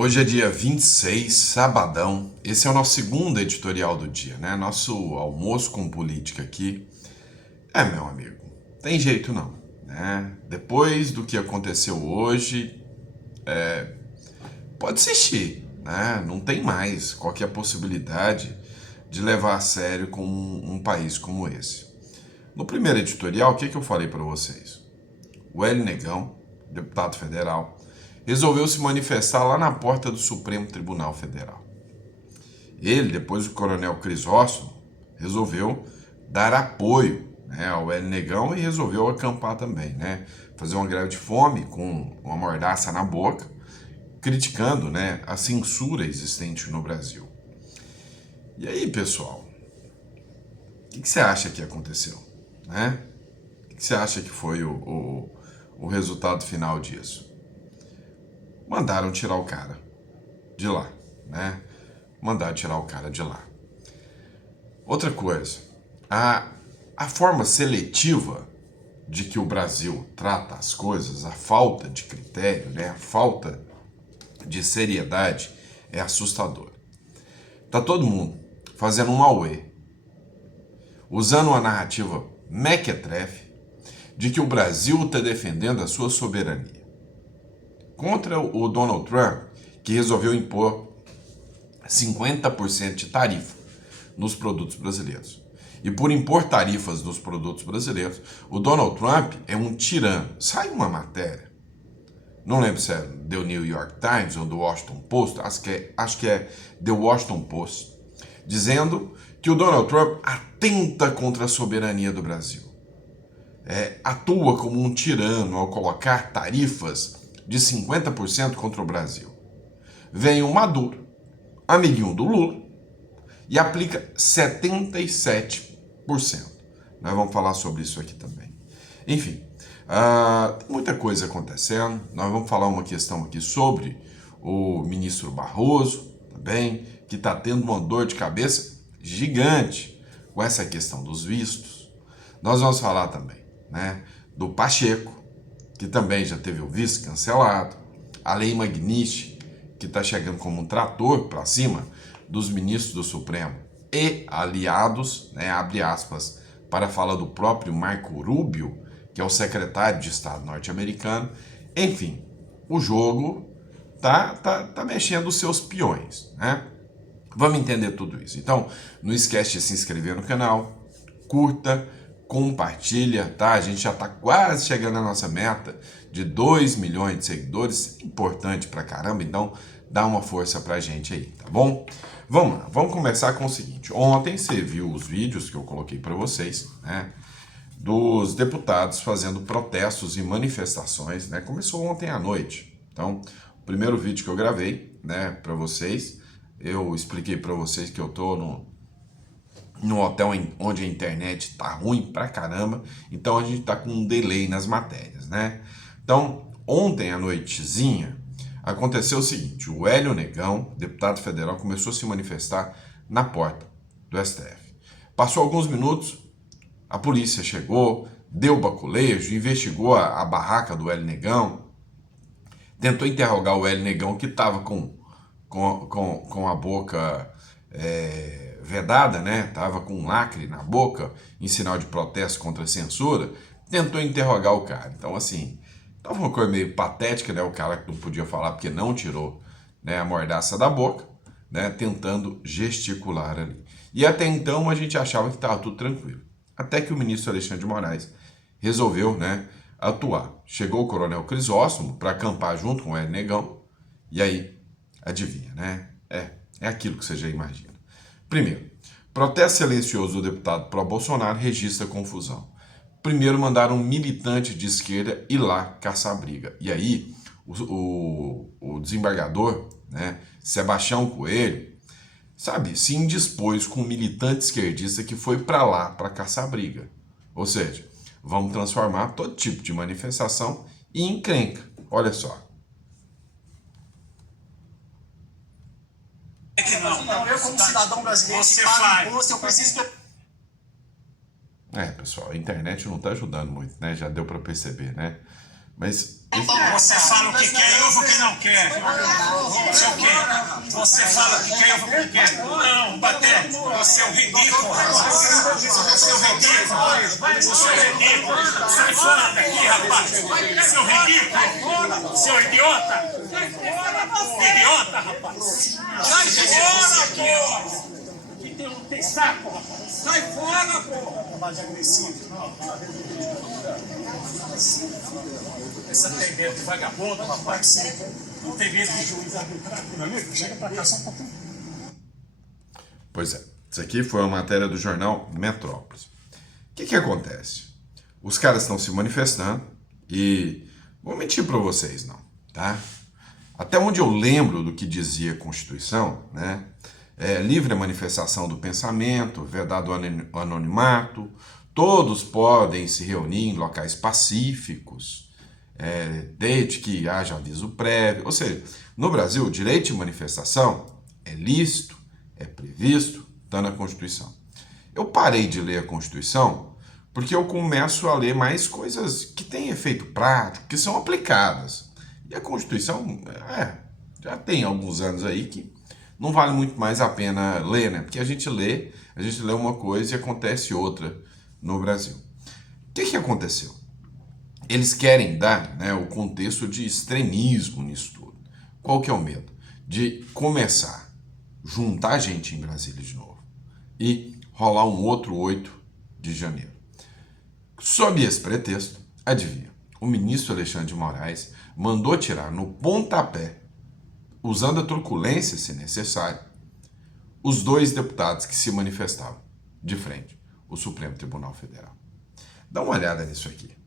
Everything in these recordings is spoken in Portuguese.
Hoje é dia 26, sabadão. Esse é o nosso segundo editorial do dia, né? Nosso almoço com política aqui. Meu amigo, tem jeito não, né? Depois do que aconteceu hoje, pode assistir, né? Não tem mais qualquer possibilidade de levar a sério com um país como esse. No primeiro editorial, o que eu falei para vocês? O Hélio Negão, deputado federal, resolveu se manifestar lá na porta do Supremo Tribunal Federal. Ele, depois do coronel Crisóstomo, resolveu dar apoio, né, ao Hélio Negão e resolveu acampar também, né? Fazer uma greve de fome com uma mordaça na boca, criticando, né, a censura existente no Brasil. E aí, pessoal, o que você acha que aconteceu? Né? O que você acha que foi o resultado final disso? Mandaram tirar o cara de lá, né? Mandaram tirar o cara de lá. Outra coisa, a forma seletiva de que o Brasil trata as coisas, a falta de critério, né? A falta de seriedade é assustadora. Tá todo mundo fazendo um auê, usando uma narrativa mequetrefe de que o Brasil está defendendo a sua soberania contra o Donald Trump, que resolveu impor 50% de tarifa nos produtos brasileiros. E por impor tarifas nos produtos brasileiros, o Donald Trump é um tirano. Sai uma matéria, não lembro se é do New York Times ou do Washington Post, acho que é The Washington Post, dizendo que o Donald Trump atenta contra a soberania do Brasil. Atua como um tirano ao colocar tarifas de 50% contra o Brasil. Vem o Maduro, amiguinho do Lula, e aplica 77%. Nós vamos falar sobre isso aqui também. Enfim, tem muita coisa acontecendo. Nós vamos falar uma questão aqui sobre o ministro Barroso, também, que está tendo uma dor de cabeça gigante com essa questão dos vistos. Nós vamos falar também, né, do Pacheco, que também já teve o visto cancelado, a Lei Magnitsky, que está chegando como um trator para cima dos ministros do Supremo e aliados, né, abre aspas, para a fala do próprio Marco Rubio, que é o secretário de Estado norte-americano. Enfim, o jogo tá mexendo os seus peões, né? Vamos entender tudo isso. Então, não esquece de se inscrever no canal, curta, compartilha, tá? A gente já tá quase chegando à nossa meta de 2 milhões de seguidores, importante pra caramba, então dá uma força pra gente aí, tá bom? Vamos lá, vamos começar com o seguinte. Ontem você viu os vídeos que eu coloquei para vocês, né? Dos deputados fazendo protestos e manifestações, né? Começou ontem à noite. Então, o primeiro vídeo que eu gravei, né, para vocês, eu expliquei para vocês que eu tô no hotel onde a internet tá ruim pra caramba, então a gente tá com um delay nas matérias, né? Então, ontem à noitezinha, aconteceu o seguinte: o Hélio Negão, deputado federal, começou a se manifestar na porta do STF. Passou alguns minutos, a polícia chegou, deu baculejo, investigou a barraca do Hélio Negão, tentou interrogar o Hélio Negão, que estava com a boca vedada, né? Tava com um lacre na boca, em sinal de protesto contra a censura, tentou interrogar o cara. Então, assim, tava uma coisa meio patética, né? O cara que não podia falar porque não tirou, né, a mordaça da boca, né? Tentando gesticular ali. E até então a gente achava que estava tudo tranquilo. Até que o ministro Alexandre de Moraes resolveu, né, atuar. Chegou o coronel Crisóstomo para acampar junto com o Hélio Negão. E aí, adivinha, né? É aquilo que você já imagina. Primeiro, protesto silencioso do deputado pró-Bolsonaro registra confusão. Primeiro mandaram um militante de esquerda ir lá caçar briga. E aí, o desembargador, né, Sebastião Coelho, sabe, se indispôs com um militante esquerdista que foi para lá para caçar briga. Ou seja, vamos transformar todo tipo de manifestação em encrenca. Olha só. Não, eu como cidadão brasileiro que paga imposto, eu preciso... Pessoal, a internet não está ajudando muito, né? Já deu para perceber, né? Mas Você fala o que quer e ouve o que não quer. Você é o quê? Você fala o que quer e ouve o que quer. Não, bater. Você é um ridículo. Você é um ridículo. Você é um ridículo. Sai fora daqui, rapaz. Seu ridículo. Seu idiota. Idiota, rapaz. Sai fora, pô. Que tem saco, rapaz. Sai fora, pô. Mais agressivo. Essa tem medo de vagabundo, rapaz. Não tem medo de juiz arbitrário, meu amigo. Chega pra cá só pra tu. Pois é, isso aqui foi uma matéria do jornal Metrópolis. O que acontece? Os caras estão se manifestando e vou mentir para vocês, não, tá? Até onde eu lembro do que dizia a Constituição, né? Livre a manifestação do pensamento, vedado o anonimato, todos podem se reunir em locais pacíficos, desde que haja aviso prévio. Ou seja, no Brasil, o direito de manifestação é lícito, é previsto, está na Constituição. Eu parei de ler a Constituição porque eu começo a ler mais coisas que têm efeito prático, que são aplicadas. E a Constituição, já tem alguns anos aí que não vale muito mais a pena ler, né? Porque a gente lê uma coisa e acontece outra no Brasil. O que aconteceu? Eles querem dar, né, o contexto de extremismo nisso tudo. Qual que é o medo? De começar, juntar gente em Brasília de novo e rolar um outro 8 de janeiro. Sob esse pretexto, adivinha, o ministro Alexandre de Moraes mandou tirar no pontapé, usando a truculência se necessário, os 2 deputados que se manifestavam de frente ao Supremo Tribunal Federal. Dá uma olhada nisso aqui.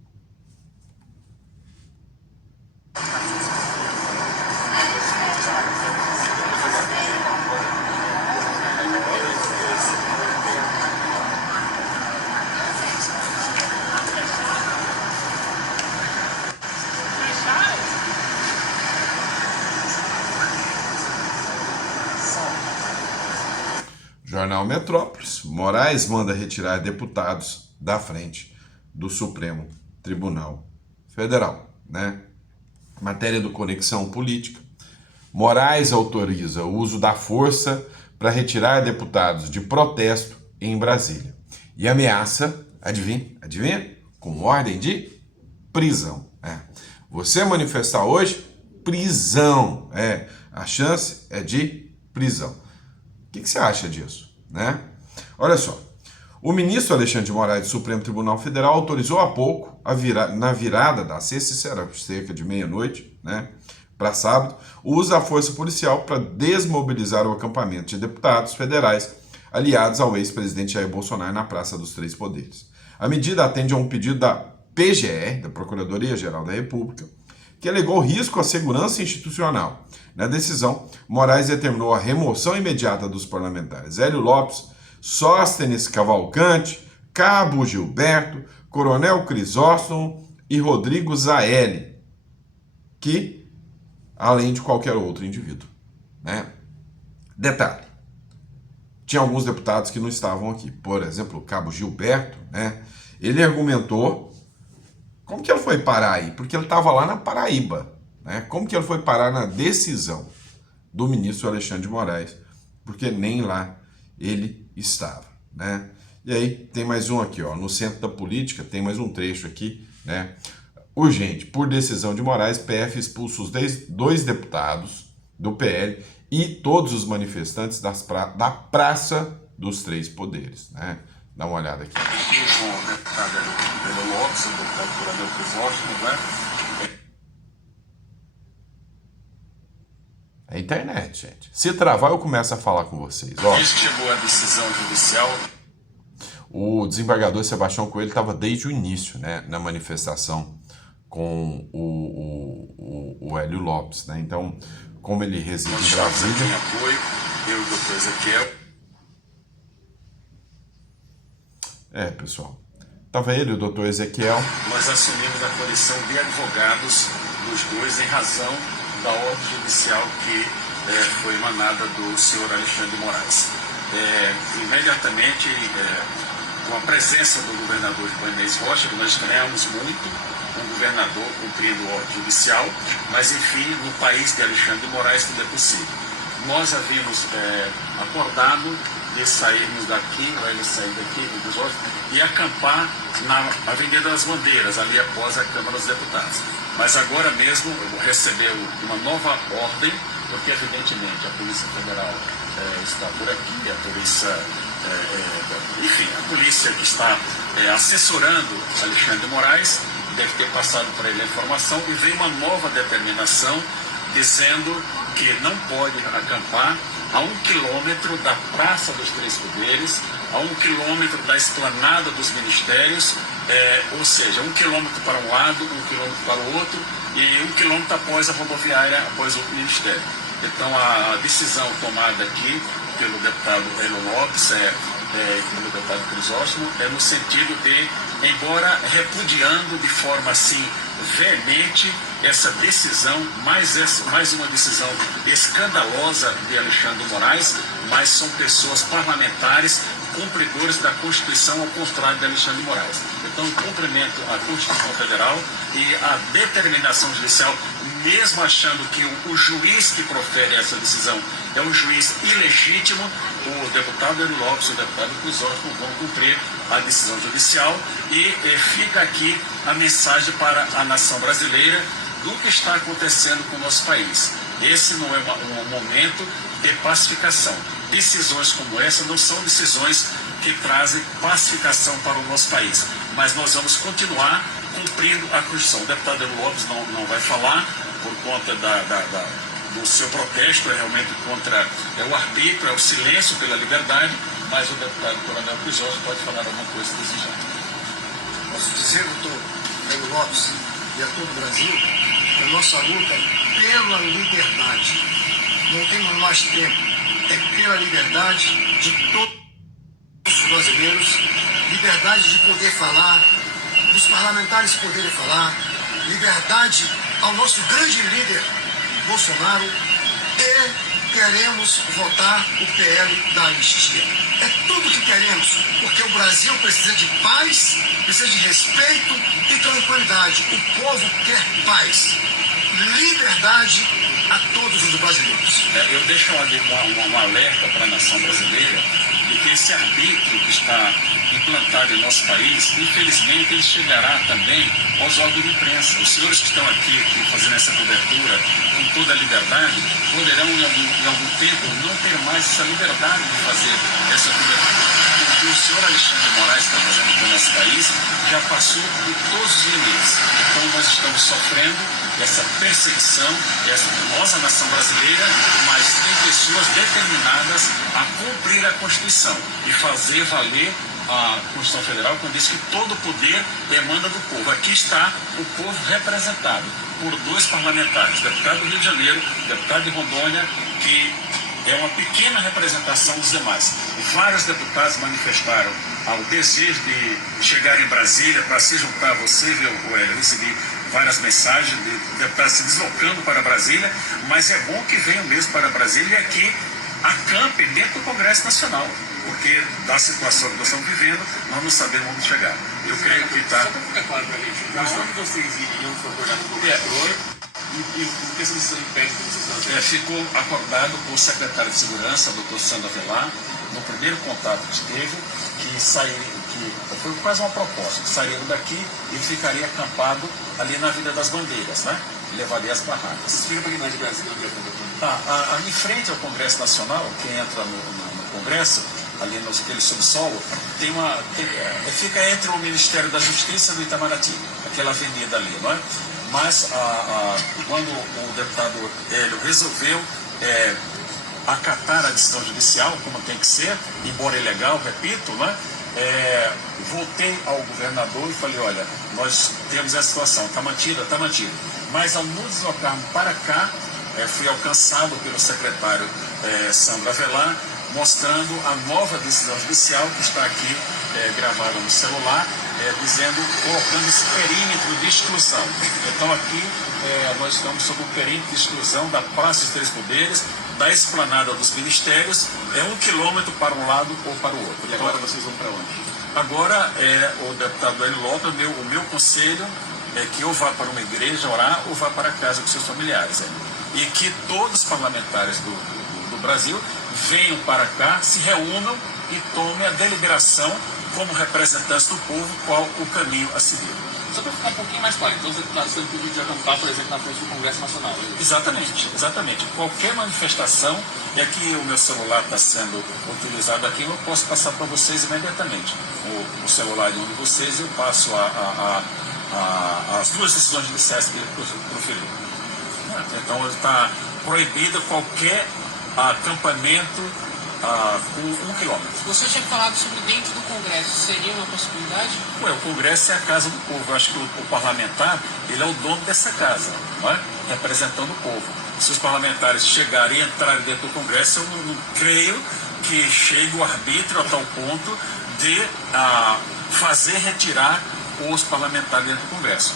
Jornal Metrópolis, Moraes manda retirar deputados da frente do Supremo Tribunal Federal, né? Matéria do Conexão Política. Moraes autoriza o uso da força para retirar deputados de protesto em Brasília. E ameaça, adivinha? Com ordem de prisão. Você manifestar hoje, prisão. A chance é de prisão. O que você acha disso, né? Olha só, o ministro Alexandre de Moraes do Supremo Tribunal Federal autorizou há pouco, na virada da sexta, isso era cerca de meia-noite, né, para sábado, o uso da força policial para desmobilizar o acampamento de deputados federais aliados ao ex-presidente Jair Bolsonaro na Praça dos Três Poderes. A medida atende a um pedido da PGR, da Procuradoria-Geral da República, que alegou risco à segurança institucional. Na decisão, Moraes determinou a remoção imediata dos parlamentares Hélio Lopes, Sóstenes Cavalcante, Cabo Gilberto, Coronel Crisóstomo e Rodrigo Zaelli, que, além de qualquer outro indivíduo, né? Detalhe, tinha alguns deputados que não estavam aqui. Por exemplo, o Cabo Gilberto, né? Ele argumentou. Como que ele foi parar aí? Porque ele estava lá na Paraíba, né? Como que ele foi parar na decisão do ministro Alexandre de Moraes? Porque nem lá ele estava, né? E aí tem mais um aqui, ó, no centro da política, tem mais um trecho aqui, né? Urgente, por decisão de Moraes, PF expulsa os 2 deputados do PL e todos os manifestantes da Praça dos Três Poderes, né? Dá uma olhada aqui. O deputado Hélio Lopes, o deputado Coronel Crisóstomo, né? É internet, gente. Se travar, eu começo a falar com vocês. Ó, Desde que chegou a decisão judicial, o desembargador Sebastião Coelho estava desde o início, né, na manifestação com o Hélio Lopes, né? Então, como ele reside em Brasília... em apoio, eu e o doutor Ezequiel. Pessoal, estava ele e o doutor Ezequiel. Nós assumimos a coalição de advogados dos 2 em razão da ordem judicial que foi emanada do senhor Alexandre de Moraes. Imediatamente, com a presença do governador Ibanez Rocha, que nós estranhamos muito, um governador cumprindo ordem judicial, mas enfim, no país de Alexandre de Moraes tudo é possível. Nós havíamos acordado de sairmos daqui, ou ele sair daqui, dos outros, e acampar na Avenida das Bandeiras, ali após a Câmara dos Deputados. Mas agora mesmo recebeu uma nova ordem, porque evidentemente a Polícia Federal está por aqui, a polícia, enfim, a polícia que está assessorando Alexandre de Moraes, deve ter passado para ele a informação e veio uma nova determinação dizendo que não pode acampar a 1 quilômetro da Praça dos Três Poderes, a 1 quilômetro da Esplanada dos Ministérios, ou seja, 1 quilômetro para um lado, 1 quilômetro para o outro e 1 quilômetro após a rodoviária, após o Ministério. Então a decisão tomada aqui pelo deputado Hélio Lopes, pelo deputado Crisóstomo, é no sentido de, embora repudiando de forma assim veemente essa decisão, mais uma decisão escandalosa de Alexandre de Moraes, mas são pessoas parlamentares cumpridores da Constituição, ao contrário de Alexandre de Moraes. Então, cumprimento a Constituição Federal e a determinação judicial, mesmo achando que o juiz que profere essa decisão é um juiz ilegítimo, o deputado Hélio Lopes e o deputado Crisóstomo vão cumprir a decisão judicial e fica aqui a mensagem para a nação brasileira do que está acontecendo com o nosso país. Esse não é um momento de pacificação. Decisões como essa não são decisões que trazem pacificação para o nosso país, mas nós vamos continuar cumprindo a Constituição. O deputado Hélio Lopes não vai falar por conta do seu protesto, realmente contra o arbítrio, é o silêncio pela liberdade, mas o deputado Coronel Crisóstomo pode falar alguma coisa desejada. Posso dizer, doutor Hélio Lopes, e a todo o Brasil, que a nossa luta é pela liberdade. Não temos mais tempo. É pela liberdade de todos os brasileiros, liberdade de poder falar, dos parlamentares poderem falar, liberdade ao nosso grande líder, Bolsonaro, e queremos votar o PL da anistia. É tudo que queremos, porque o Brasil precisa de paz, precisa de respeito e tranquilidade. O povo quer paz, liberdade a todos os brasileiros. Eu deixo um alerta para a nação brasileira de que esse arbítrio que está implantado em nosso país, infelizmente, ele chegará também aos órgãos de imprensa. Os senhores que estão aqui fazendo essa cobertura com toda a liberdade, poderão em algum tempo não ter mais essa liberdade de fazer essa cobertura. Porque o senhor Alexandre de Moraes está fazendo com o nosso país já passou por todos os limites. Então nós estamos sofrendo essa perseguição, nós, a nação brasileira, mas tem pessoas determinadas a cumprir a Constituição e fazer valer a Constituição Federal, quando diz que todo poder emana do povo. Aqui está o povo representado por 2 parlamentares, deputado do Rio de Janeiro, deputado de Rondônia, que é uma pequena representação dos demais. Vários deputados manifestaram o desejo de chegar em Brasília para se juntar a você, eu recebi várias mensagens de deputados se deslocando para Brasília, mas é bom que venham mesmo para Brasília e aqui acampem dentro do Congresso Nacional, porque da situação que nós estamos vivendo, nós não sabemos onde chegar. Eu creio que está... Só para ficar claro para a gente, onde vocês iriam procurar o governador e o que essa decisão impede que vocês ficou acordado com o secretário de Segurança, doutor Sandro Avelar, no primeiro contato que teve, que foi quase uma proposta, que saíram daqui e ficaria acampado ali na Avenida das Bandeiras, né? Levaria as barracas. Explica para quem mais de Brasília onde é em frente ao Congresso Nacional, quem entra no Congresso, ali naquele subsolo, fica entre o Ministério da Justiça e do Itamaraty, aquela avenida ali, não é? Mas quando o deputado Hélio resolveu acatar a decisão judicial, como tem que ser, embora ilegal, repito, né? Voltei ao governador e falei, olha, nós temos essa situação, está mantida, está mantida. Mas ao nos deslocarmos para cá, fui alcançado pelo secretário Sandro Avelar, mostrando a nova decisão judicial que está aqui gravada no celular, colocando esse perímetro de exclusão. Então aqui nós estamos sob o perímetro de exclusão da Praça dos Três Poderes, da Esplanada dos Ministérios, 1 quilômetro para um lado ou para o outro. E agora vocês vão para onde? Agora o deputado Hélio Lopes, o meu conselho, que ou vá para uma igreja orar ou vá para casa com seus familiares. E que todos os parlamentares do Brasil venham para cá, se reúnam e tomem a deliberação como representantes do povo qual o caminho a seguir. Só para ficar um pouquinho mais claro, então os deputados estão impedidos de acampar, por exemplo, na frente do Congresso Nacional. Exatamente, exatamente. Qualquer manifestação, e aqui o meu celular está sendo utilizado aqui, eu posso passar para vocês imediatamente. O celular de um de vocês, eu passo as duas decisões judiciais que ele proferiu. Então está proibido qualquer acampamento com 1 quilômetro. Você tinha falado sobre dentro do Congresso, seria uma possibilidade? Ué, o Congresso é a casa do povo. Eu acho que o parlamentar, ele é o dono dessa casa, não é? Representando o povo. Se os parlamentares chegarem e entrarem dentro do Congresso, eu não creio que chegue o arbítrio a tal ponto de fazer retirar os parlamentares dentro do Congresso.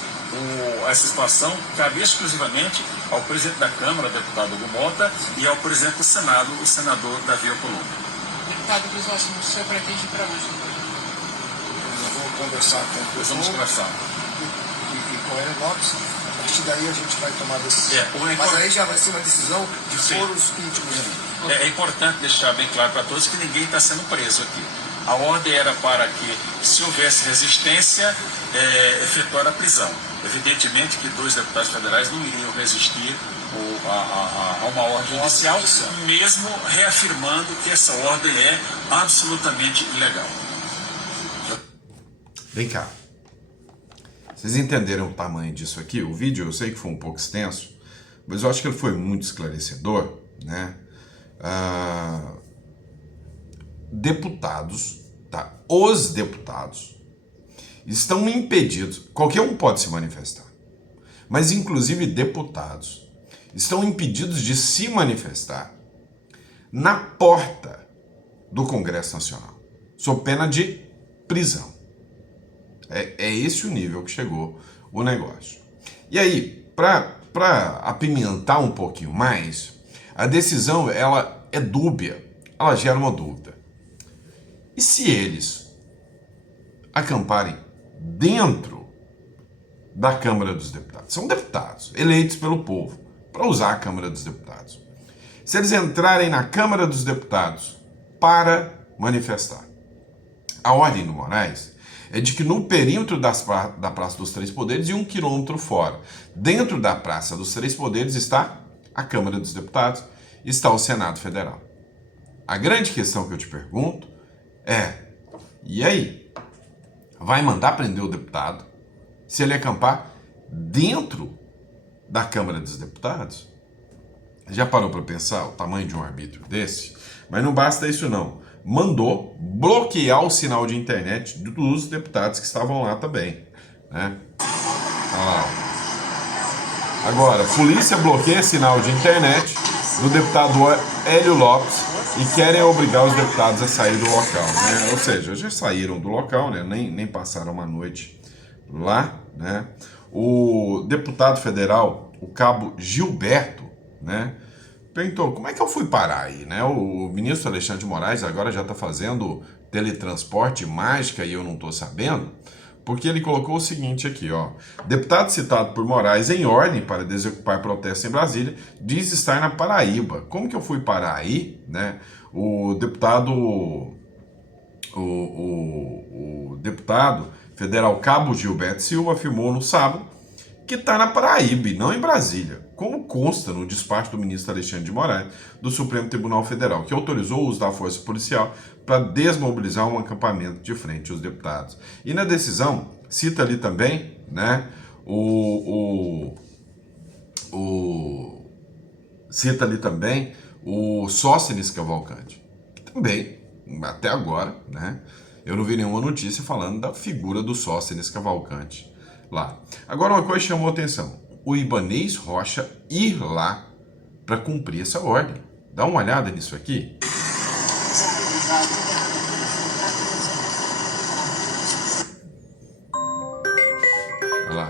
Essa situação cabe exclusivamente ao presidente da Câmara, deputado Hugo Mota, e ao presidente do Senado, o senador Davi Alcolumbre. Deputado Crisóstomo, o senhor pretende para onde? Eu vou conversar com o Nós vamos conversar. e com o Hélio Lopes. A partir daí a gente vai tomar a decisão. Mas aí já vai ser uma decisão de foros íntimos. É importante deixar bem claro para todos que ninguém está sendo preso aqui. A ordem era para que, se houvesse resistência, efetuar a prisão. Evidentemente que 2 deputados federais não iriam resistir a uma ordem judicial, mesmo reafirmando que essa ordem é absolutamente ilegal. Vem cá. Vocês entenderam o tamanho disso aqui? O vídeo eu sei que foi um pouco extenso, mas eu acho que ele foi muito esclarecedor, né? Deputados, tá? Os deputados estão impedidos, qualquer um pode se manifestar, mas inclusive deputados estão impedidos de se manifestar na porta do Congresso Nacional, sob pena de prisão. É esse o nível que chegou o negócio. E aí, para apimentar um pouquinho mais, a decisão ela é dúbia, ela gera uma dúvida. E se eles acamparem dentro da Câmara dos Deputados? São deputados eleitos pelo povo para usar a Câmara dos Deputados. Se eles entrarem na Câmara dos Deputados para manifestar, a ordem do Moraes é de que no perímetro da Praça dos Três Poderes e 1 quilômetro fora, dentro da Praça dos Três Poderes está a Câmara dos Deputados, está o Senado Federal. A grande questão que eu te pergunto e aí? Vai mandar prender o deputado se ele acampar dentro da Câmara dos Deputados? Já parou para pensar o tamanho de um arbítrio desse? Mas não basta isso não. Mandou bloquear o sinal de internet dos deputados que estavam lá também, né? Agora, polícia bloqueia sinal de internet do deputado Hélio Lopes e querem obrigar os deputados a sair do local, né? Ou seja, já saíram do local, né? Nem passaram uma noite lá, né? O deputado federal, o cabo Gilberto, né? Perguntou, como é que eu fui parar aí, né? O ministro Alexandre de Moraes agora já está fazendo teletransporte mágica e eu não estou sabendo, porque ele colocou o seguinte aqui, ó. Deputado citado por Moraes em ordem para desocupar protesto em Brasília diz estar na Paraíba. Como que eu fui parar aí, né? O deputado federal Cabo Gilberto Silva afirmou no sábado que está na Paraíba e não em Brasília, como consta no despacho do ministro Alexandre de Moraes do Supremo Tribunal Federal, que autorizou o uso da força policial para desmobilizar um acampamento de frente aos deputados. E na decisão, cita ali também, né, cita ali também o Sóstenes Cavalcante, que também, até agora, né, eu não vi nenhuma notícia falando da figura do Sóstenes Cavalcante lá. Agora, uma coisa chamou a atenção, o Ibanez Rocha ir lá para cumprir essa ordem. Dá uma olhada nisso aqui. Olha lá.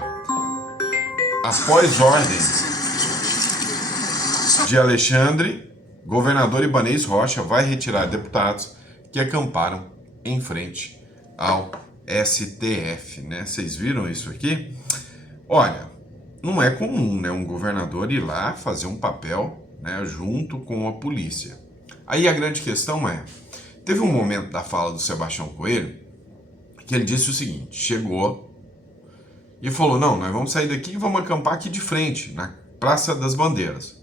Após ordem de Alexandre, governador Ibanez Rocha vai retirar deputados que acamparam em frente ao STF, né? Vocês viram isso aqui? Olha, não é comum, né, um governador ir lá fazer um papel, né, junto com a polícia. Aí a grande questão é, teve um momento da fala do Sebastião Coelho que ele disse o seguinte, chegou e falou, não, nós vamos sair daqui e vamos acampar aqui de frente, na Praça das Bandeiras.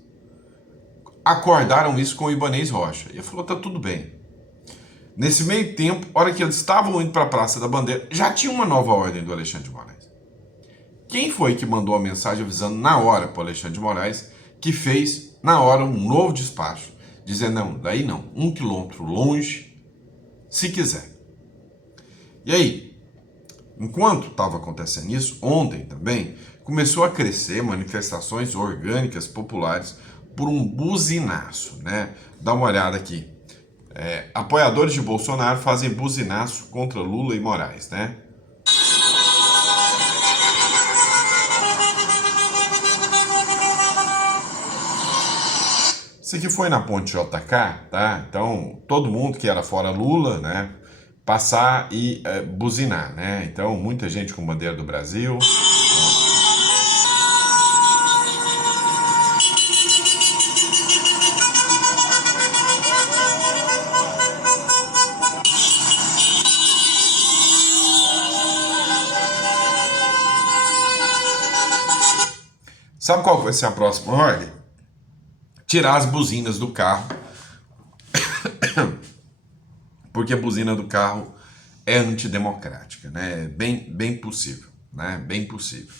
Acordaram isso com o Ibanez Rocha. E ele falou, tá tudo bem. Nesse meio tempo, hora que eles estavam indo para a Praça da Bandeira, já tinha uma nova ordem do Alexandre de Moraes. Quem foi que mandou a mensagem avisando na hora para o Alexandre de Moraes, que fez na hora um novo despacho, dizendo, não, daí não, 1 quilômetro longe, se quiser. E aí, enquanto estava acontecendo isso, ontem também, começou a crescer manifestações orgânicas populares por um buzinaço, né? Dá uma olhada aqui. Apoiadores de Bolsonaro fazem buzinaço contra Lula e Moraes, né? Isso aqui foi na ponte JK, tá? Então, todo mundo que era fora Lula, né? Passar e buzinar, né? Então, muita gente com bandeira do Brasil. Sabe qual vai ser a próxima ordem? Tirar as buzinas do carro. Porque a buzina do carro é antidemocrática, né? Bem possível, né? Bem possível.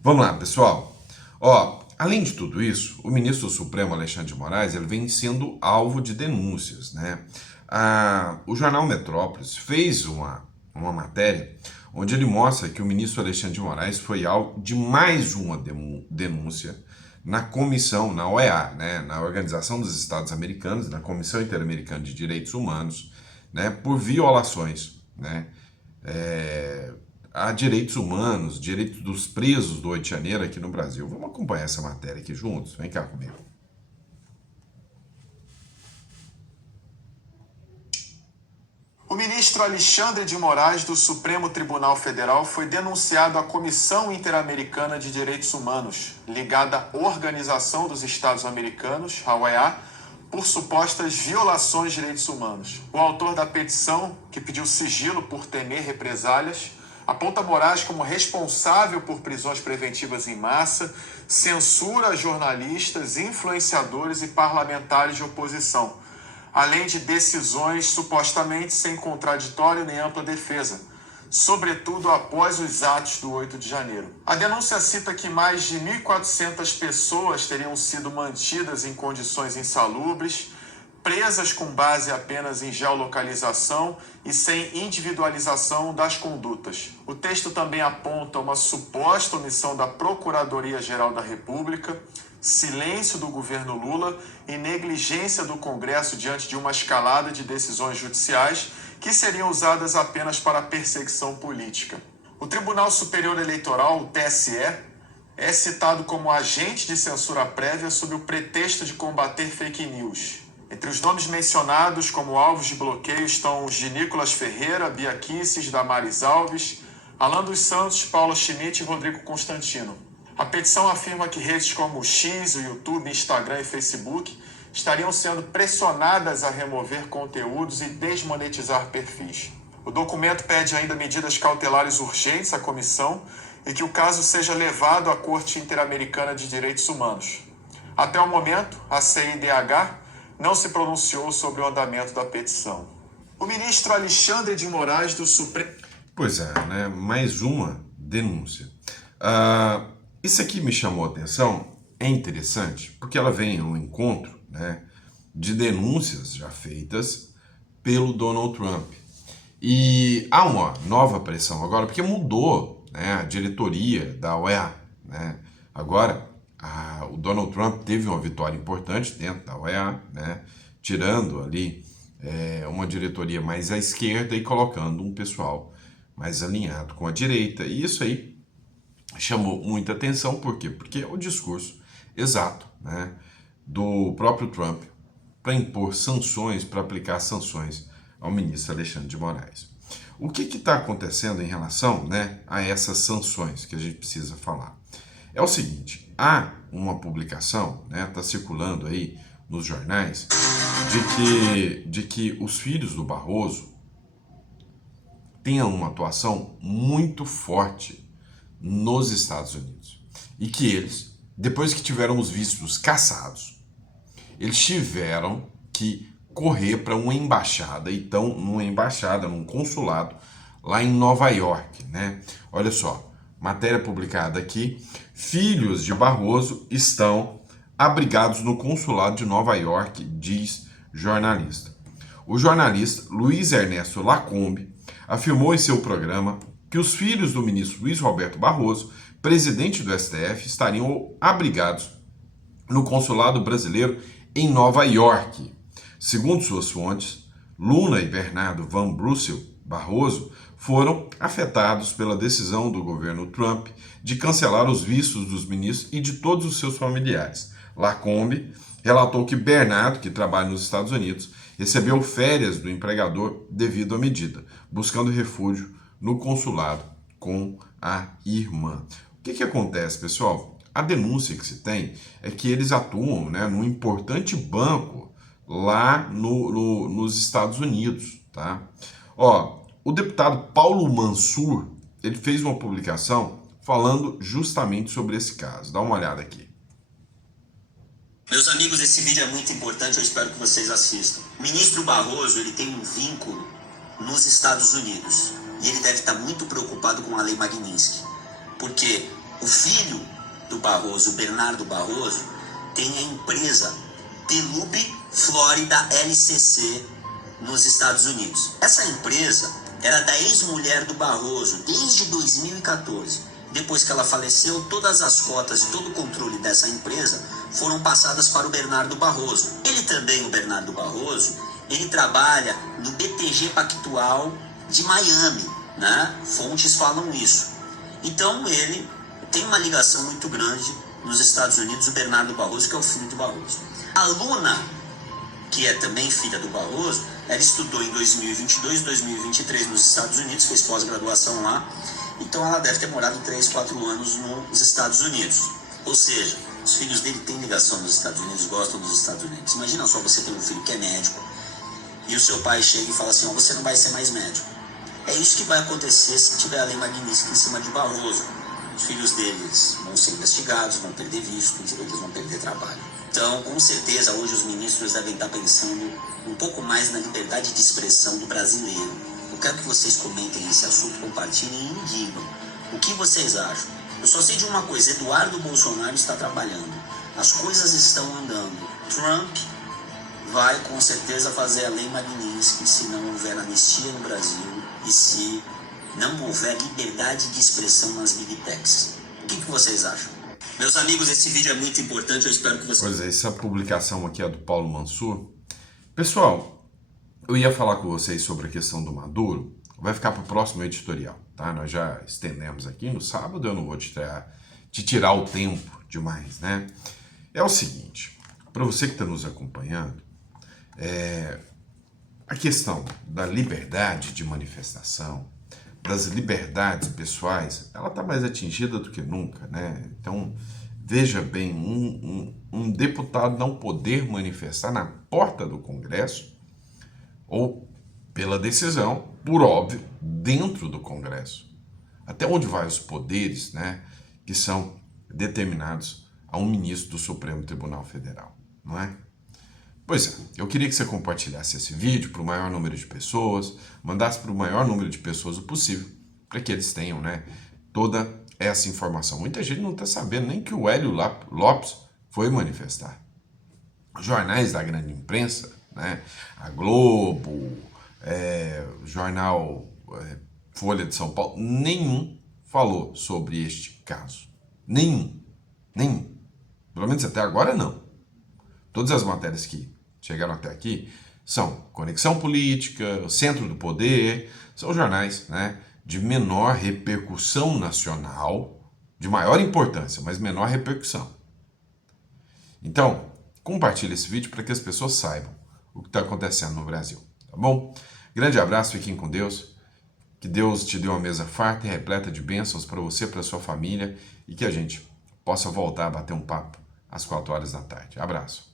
Vamos lá, pessoal. Ó, além de tudo isso, o ministro do Supremo, Alexandre de Moraes, ele vem sendo alvo de denúncias, né? O jornal Metrópolis fez uma matéria onde ele mostra que o ministro Alexandre de Moraes foi alvo de mais uma denúncia na comissão, na OEA, né, na Organização dos Estados Americanos, na Comissão Interamericana de Direitos Humanos, né, por violações, né, a direitos humanos, direitos dos presos do 8 de janeiro aqui no Brasil. Vamos acompanhar essa matéria aqui juntos? Vem cá comigo. O ministro Alexandre de Moraes, do Supremo Tribunal Federal, foi denunciado à Comissão Interamericana de Direitos Humanos, ligada à Organização dos Estados Americanos, a OEA, por supostas violações de direitos humanos. O autor da petição, que pediu sigilo por temer represálias, aponta Moraes como responsável por prisões preventivas em massa, censura jornalistas, influenciadores e parlamentares de oposição, além de decisões supostamente sem contraditório nem ampla defesa, sobretudo após os atos do 8 de janeiro. A denúncia cita que mais de 1.400 pessoas teriam sido mantidas em condições insalubres, presas com base apenas em geolocalização e sem individualização das condutas. O texto também aponta uma suposta omissão da Procuradoria-Geral da República, silêncio do governo Lula e negligência do Congresso diante de uma escalada de decisões judiciais que seriam usadas apenas para perseguição política. O Tribunal Superior Eleitoral, o TSE, é citado como agente de censura prévia sob o pretexto de combater fake news. Entre os nomes mencionados como alvos de bloqueio estão os de Nicolas Ferreira, Bia Kicis, Damares Alves, Alan dos Santos, Paula Schmidt e Rodrigo Constantino. A petição afirma que redes como o X, o YouTube, Instagram e Facebook estariam sendo pressionadas a remover conteúdos e desmonetizar perfis. O documento pede ainda medidas cautelares urgentes à comissão e que o caso seja levado à Corte Interamericana de Direitos Humanos. Até o momento, a CIDH não se pronunciou sobre o andamento da petição. O ministro Alexandre de Moraes, do Supremo... Pois é, né? Mais uma denúncia. Isso aqui me chamou a atenção, é interessante, porque ela vem ao encontro, né, de denúncias já feitas pelo Donald Trump. E há uma nova pressão agora, porque mudou, né, a diretoria da OEA. Né? Agora, o Donald Trump teve uma vitória importante dentro da OEA, né, tirando ali uma diretoria mais à esquerda e colocando um pessoal mais alinhado com a direita. E isso aí chamou muita atenção, por quê? Porque é o discurso exato, né, do próprio Trump para impor sanções, para aplicar sanções ao ministro Alexandre de Moraes. O que está acontecendo em relação, né, a essas sanções que a gente precisa falar? É o seguinte, há uma publicação, né, está circulando aí nos jornais, de que os filhos do Barroso tenham uma atuação muito forte nos Estados Unidos. E que eles, depois que tiveram os vistos cassados, eles tiveram que correr para uma embaixada, então numa embaixada, num consulado, lá em Nova York, né? Olha só, matéria publicada aqui, filhos de Barroso estão abrigados no consulado de Nova York, diz jornalista. O jornalista Luiz Ernesto Lacombe afirmou em seu programa que os filhos do ministro Luiz Roberto Barroso, presidente do STF, estariam abrigados no consulado brasileiro em Nova York. Segundo suas fontes, Luna e Bernardo Van Brussel Barroso foram afetados pela decisão do governo Trump de cancelar os vistos dos ministros e de todos os seus familiares. Lacombe relatou que Bernardo, que trabalha nos Estados Unidos, recebeu férias do empregador devido à medida, buscando refúgio no consulado com a irmã. O que acontece, pessoal? A denúncia que se tem é que eles atuam, né, num importante banco lá nos Estados Unidos, tá? Ó, o deputado Paulo Mansur, ele fez uma publicação falando justamente sobre esse caso. Dá uma olhada aqui. Meus amigos, esse vídeo é muito importante, eu espero que vocês assistam. O ministro Barroso, ele tem um vínculo nos Estados Unidos e ele deve estar muito preocupado com a Lei Magnitsky, porque o filho do Barroso, Bernardo Barroso, tem a empresa Telub Florida LCC nos Estados Unidos. Essa empresa era da ex-mulher do Barroso desde 2014. Depois que ela faleceu, todas as cotas e todo o controle dessa empresa foram passadas para o Bernardo Barroso. Ele também, o Bernardo Barroso, ele trabalha no BTG Pactual de Miami, né? Fontes falam isso. Então ele tem uma ligação muito grande nos Estados Unidos, o Bernardo Barroso, que é o filho do Barroso. A Luna, que é também filha do Barroso, ela estudou em 2022, 2023 nos Estados Unidos, fez pós-graduação lá, então ela deve ter morado 3, 4 anos nos Estados Unidos. Ou seja, os filhos dele têm ligação nos Estados Unidos, gostam dos Estados Unidos. Imagina só, você tem um filho que é médico e o seu pai chega e fala assim, ó, você não vai ser mais médico. É isso que vai acontecer se tiver a Lei Magnitsky em cima de Barroso. Os filhos deles vão ser investigados, vão perder visto, eles vão perder trabalho. Então, com certeza, hoje os ministros devem estar pensando um pouco mais na liberdade de expressão do brasileiro. Eu quero que vocês comentem esse assunto, compartilhem e me digam o que vocês acham. Eu só sei de uma coisa, Eduardo Bolsonaro está trabalhando, as coisas estão andando. Trump vai com certeza fazer a Lei Magnitsky se não houver anistia no Brasil e se não houver liberdade de expressão nas big techs. O que vocês acham? Meus amigos, esse vídeo é muito importante, eu espero que vocês... Pois é, essa publicação aqui é do Paulo Mansur. Pessoal, eu ia falar com vocês sobre a questão do Maduro, vai ficar para o próximo editorial, tá? Nós já estendemos aqui no sábado, eu não vou te tirar o tempo demais, né? É o seguinte, para você que está nos acompanhando, a questão da liberdade de manifestação, das liberdades pessoais, ela está mais atingida do que nunca, né? Então, veja bem, um deputado não poder manifestar na porta do Congresso, ou pela decisão, por óbvio, dentro do Congresso. Até onde vai os poderes, né, que são determinados a um ministro do Supremo Tribunal Federal, não é? Pois é, eu queria que você compartilhasse esse vídeo para o maior número de pessoas, mandasse para o maior número de pessoas o possível, para que eles tenham, né, toda essa informação. Muita gente não está sabendo nem que o Hélio Lopes foi manifestar. Jornais da grande imprensa, né, a Globo, jornal Folha de São Paulo, nenhum falou sobre este caso. Nenhum. Pelo menos até agora não. Todas as matérias que chegaram até aqui são Conexão Política, Centro do Poder, são jornais, né, de menor repercussão nacional, de maior importância, mas menor repercussão. Então, compartilhe esse vídeo para que as pessoas saibam o que está acontecendo no Brasil, tá bom? Grande abraço, fiquem com Deus Que Deus te dê uma mesa farta e repleta de bênçãos para você e para sua família e que a gente possa voltar a bater um papo às 4 horas da tarde. Abraço.